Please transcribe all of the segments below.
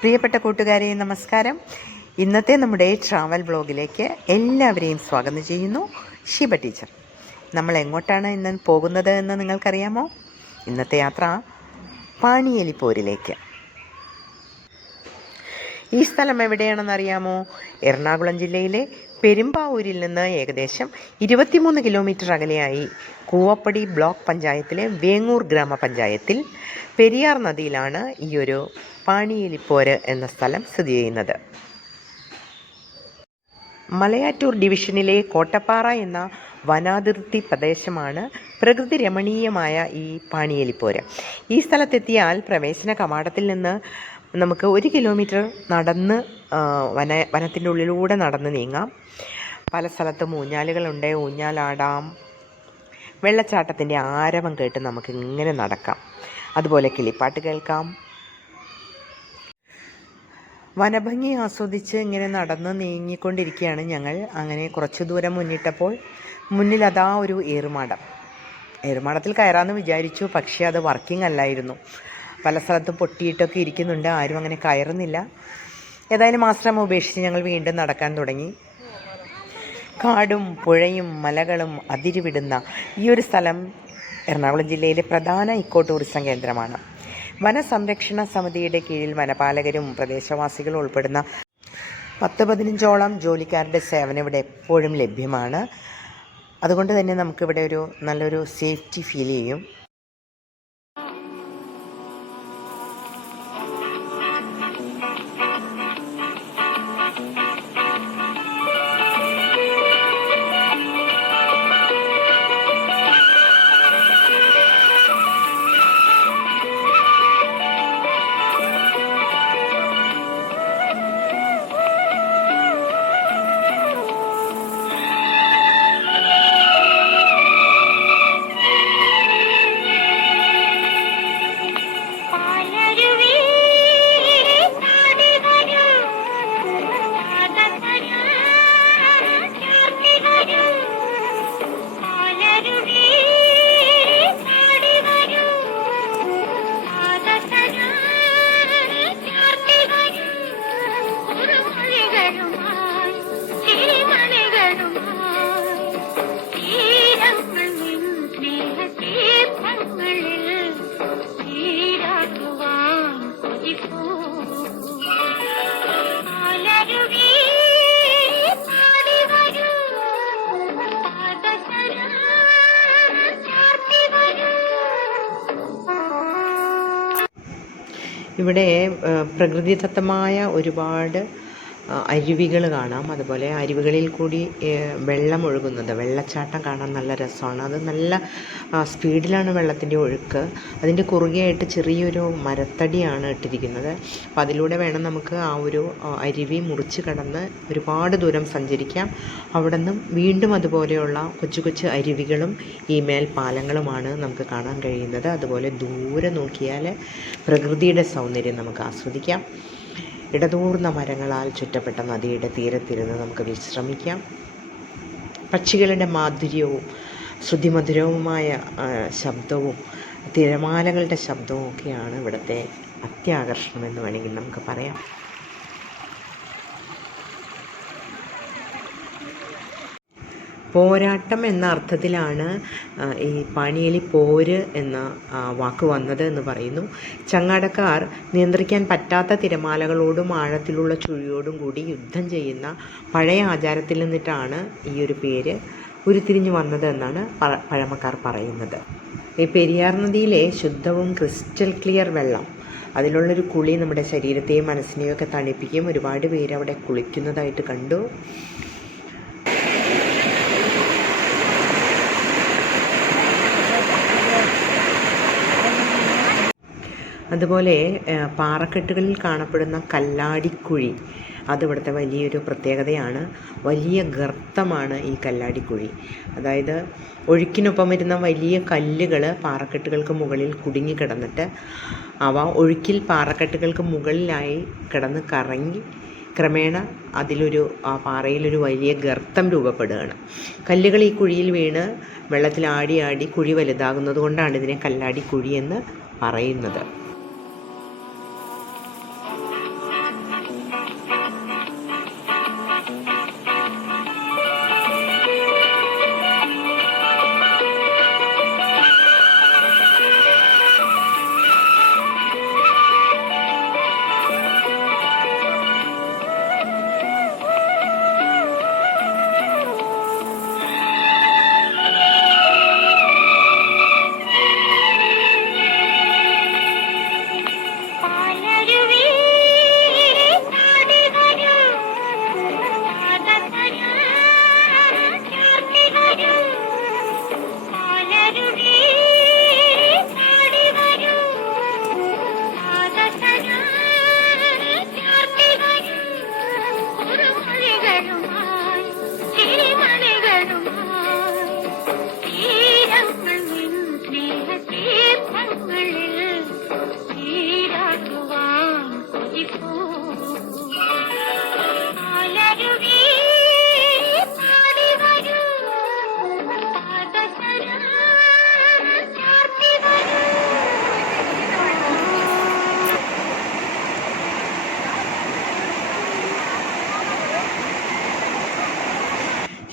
പ്രിയപ്പെട്ട കൂട്ടുകാരെ നമസ്കാരം. ഇന്നത്തെ നമ്മുടെ ട്രാവൽ ബ്ലോഗിലേക്ക് എല്ലാവരെയും സ്വാഗതം ചെയ്യുന്നു ഷിബ ടീച്ചർ. നമ്മൾ എങ്ങോട്ടാണ് ഇന്ന് പോകുന്നത് എന്ന് നിങ്ങൾക്കറിയാമോ? ഇന്നത്തെ യാത്ര പാണിയേലിപ്പോരിലേക്ക് ഈ സ്ഥലം എവിടെയാണെന്ന് അറിയാമോ എറണാകുളം ജില്ലയിലെ പെരുമ്പാവൂരിൽ നിന്ന് ഏകദേശം ഇരുപത്തിമൂന്ന് കിലോമീറ്റർ അകലെയായി കൂവപ്പടി ബ്ലോക്ക് പഞ്ചായത്തിലെ വേങ്ങൂർ ഗ്രാമപഞ്ചായത്തിൽ പെരിയാർ നദിയിലാണ് ഈ ഒരു പാണിയേലിപ്പോര് എന്ന സ്ഥലം സ്ഥിതി ചെയ്യുന്നത്. മലയാറ്റൂർ ഡിവിഷനിലെ കോട്ടപ്പാറ എന്ന വനാതിർത്തി പ്രദേശമാണ് പ്രകൃതി രമണീയമായ ഈ പാണിയേലിപ്പോര്. ഈ സ്ഥലത്തെത്തിയാൽ പ്രവേശന കവാടത്തിൽ നിന്ന് നമുക്ക് ഒരു കിലോമീറ്റർ നടന്ന് വന വനത്തിന്റെ ഉള്ളിലൂടെ നടന്ന് നീങ്ങാം. പല സ്ഥലത്തും ഊഞ്ഞാലുകളുണ്ട്. ഊഞ്ഞാലാടാം. വെള്ളച്ചാട്ടത്തിന്റെ ആരവം കേട്ട് നമുക്ക് ഇങ്ങനെ നടക്കാം. അതുപോലെ കിളിപ്പാട്ട് കേൾക്കാം. വനഭംഗി ആസ്വദിച്ച് ഇങ്ങനെ നടന്ന് നീങ്ങിക്കൊണ്ടിരിക്കുകയാണ് ഞങ്ങൾ. അങ്ങനെ കുറച്ച് ദൂരം മുന്നിട്ടപ്പോൾ മുന്നിൽ അതാ ഒരു ഏറുമാടം. ഏറുമാടത്തിൽ കയറാമെന്ന് വിചാരിച്ചു പക്ഷേ അത് വർക്കിംഗ് അല്ലായിരുന്നു. പല സ്ഥലത്തും പൊട്ടിയിട്ടൊക്കെ ഇരിക്കുന്നുണ്ട്. ആരും അങ്ങനെ കയറുന്നില്ല. ഏതായാലും ആശ്രമം ഉപേക്ഷിച്ച് ഞങ്ങൾ വീണ്ടും നടക്കാൻ തുടങ്ങി. കാടും പുഴയും മലകളും അതിരുവിടുന്ന ഈ ഒരു സ്ഥലം എറണാകുളം ജില്ലയിലെ പ്രധാന ഇക്കോ ടൂറിസം കേന്ദ്രമാണ്. വനസംരക്ഷണ സമിതിയുടെ കീഴിൽ വനപാലകരും പ്രദേശവാസികളും ഉൾപ്പെടുന്ന പത്ത് പതിനഞ്ചോളം ജോലിക്കാരുടെ സേവനം ഇവിടെ എപ്പോഴും ലഭ്യമാണ്. അതുകൊണ്ട് തന്നെ നമുക്കിവിടെ ഒരു നല്ലൊരു സേഫ്റ്റി ഫീൽ ചെയ്യും. ഇവിടെ പ്രകൃതിദത്തമായ ഒരുപാട് അരുവികൾ കാണാം. അതുപോലെ അരുവികളിൽ കൂടി വെള്ളം ഒഴുകുന്നത് വെള്ളച്ചാട്ടം കാണാൻ നല്ല രസമാണ്. അത് നല്ല സ്പീഡിലാണ് വെള്ളത്തിന്റെ ഒഴുക്ക്. അതിന്റെ കുറുകെയായിട്ട് ചെറിയൊരു മരത്തടിയാണ് ഇട്ടിരിക്കുന്നത്. അപ്പോൾ അതിലൂടെ വേണം നമുക്ക് ആ ഒരു അരുവി മുറിച്ച് കടന്ന് ഒരുപാട് ദൂരം സഞ്ചരിക്കാം. അവിടെ നിന്നും വീണ്ടും അതുപോലെയുള്ള കൊച്ചു കൊച്ചു അരുവികളും ഈ മേൽപ്പാലങ്ങളുമാണ് നമുക്ക് കാണാൻ കഴിയുന്നത്. അതുപോലെ ദൂരെ നോക്കിയാൽ പ്രകൃതിയുടെ സൗന്ദര്യം നമുക്ക് ആസ്വദിക്കാം. ഇടതൂർന്ന മരങ്ങളാൽ ചുറ്റപ്പെട്ട നദിയുടെ തീരത്തിരുന്ന് നമുക്ക് വിശ്രമിക്കാം. പക്ഷികളുടെ മാധുര്യവും ശ്രുതിമധുരവുമായ ശബ്ദവും തിരമാലകളുടെ ശബ്ദവും ഒക്കെയാണ് ഇവിടുത്തെ അത്യാകർഷണം എന്ന് വേണമെങ്കിൽ നമുക്ക് പറയാം. പോരാട്ടം എന്ന അർത്ഥത്തിലാണ് ഈ പാണിയേലി പോര് എന്ന വാക്ക് വന്നത് എന്ന് പറയുന്നു. ചങ്ങാടക്കാർ നിയന്ത്രിക്കാൻ പറ്റാത്ത തിരമാലകളോടും ആഴത്തിലുള്ള ചുഴിയോടും കൂടി യുദ്ധം ചെയ്യുന്ന പഴയ ആചാരത്തിൽ നിന്നിട്ടാണ് ഈ ഒരു പേര് ഉരുത്തിരിഞ്ഞു വന്നത് എന്നാണ് പഴമക്കാർ പറയുന്നത്. ഈ പെരിയാർ നദിയിലെ ശുദ്ധവും ക്രിസ്റ്റൽ ക്ലിയർ വെള്ളം അതിലുള്ളൊരു കുളി നമ്മുടെ ശരീരത്തെയും മനസ്സിനെയും ഒക്കെ തണുപ്പിക്കും. ഒരുപാട് പേര് അവിടെ കുളിക്കുന്നതായിട്ട് കണ്ടു. അതുപോലെ പാറക്കെട്ടുകളിൽ കാണപ്പെടുന്ന കല്ലാടിക്കുഴി. അതിവിടുത്തെ വലിയൊരു പ്രത്യേകതയാണ്. വലിയ ഗർത്തമാണ് ഈ കല്ലാടിക്കുഴി. അതായത് ഒഴുക്കിനൊപ്പം വരുന്ന വലിയ കല്ലുകൾ പാറക്കെട്ടുകൾക്ക് മുകളിൽ കുടുങ്ങിക്കിടന്നിട്ട് അവ ഒഴുക്കിൽ പാറക്കെട്ടുകൾക്ക് മുകളിലായി കിടന്ന് കറങ്ങി ക്രമേണ അതിലൊരു ആ പാറയിലൊരു വലിയ ഗർത്തം രൂപപ്പെടുകയാണ്. കല്ലുകൾ ഈ കുഴിയിൽ വീണ് വെള്ളത്തിൽ ആടി ആടി കുഴി വലുതാകുന്നത് കൊണ്ടാണ് ഇതിനെ കല്ലാടി കുഴി എന്ന് പറയുന്നത്.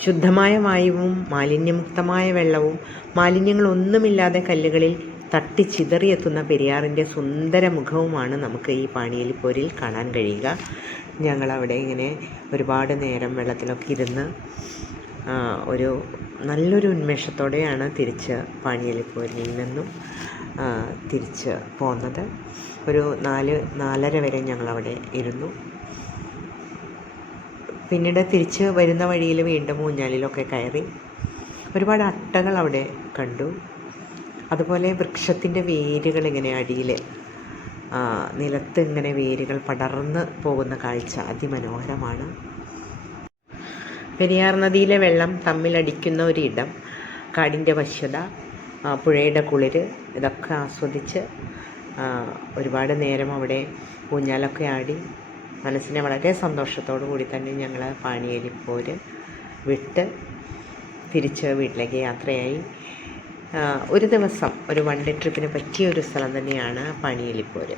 ശുദ്ധമായ വായുവും മാലിന്യമുക്തമായ വെള്ളവും മാലിന്യങ്ങളൊന്നുമില്ലാതെ കല്ലുകളിൽ തട്ടിച്ചിതറിയെത്തുന്ന പെരിയാറിന്റെ സുന്ദര മുഖവുമാണ് നമുക്ക് ഈ പാണിയലിപ്പോരിൽ കാണാൻ കഴിയുക. ഞങ്ങളവിടെ ഇങ്ങനെ ഒരുപാട് നേരം വെള്ളത്തിലൊക്കെ ഇരുന്ന് ഒരു നല്ലൊരു ഉന്മേഷത്തോടെയാണ് തിരിച്ച് പാണിയലിപ്പോരിൽ നിന്നും തിരിച്ച് പോന്നത്. ഒരു നാല് നാലര വരെ ഞങ്ങളവിടെ ഇരുന്നു. പിന്നീട് തിരിച്ച് വരുന്ന വഴിയിൽ വീണ്ടും ഊഞ്ഞാലിലൊക്കെ കയറി. ഒരുപാട് അട്ടകൾ അവിടെ കണ്ടു. അതുപോലെ വൃക്ഷത്തിന്റെ വേരുകൾ ഇങ്ങനെ അടിയിൽ നിലത്ത് ഇങ്ങനെ വേരുകൾ പടർന്ന് പോകുന്ന കാഴ്ച അതിമനോഹരമാണ്. പെരിയാർ നദിയിലെ വെള്ളം തമ്മിലടിക്കുന്ന ഒരിടം കാടിന്റെ വശ്യത പുഴയുടെ കുളിര് ഇതൊക്കെ ആസ്വദിച്ച് ഒരുപാട് നേരം അവിടെ ഊഞ്ഞാലൊക്കെ ആടി മനസ്സിനെ വളരെ സന്തോഷത്തോടു കൂടി തന്നെ ഞങ്ങൾ പാണിയേലിപ്പോര് വിട്ട് തിരിച്ച് വീട്ടിലേക്ക് യാത്രയായി. ഒരു ദിവസം ഒരു വൺ ഡേ ട്രിപ്പിന് പറ്റിയ ഒരു സ്ഥലം തന്നെയാണ് പാണിയേലിപ്പോര്.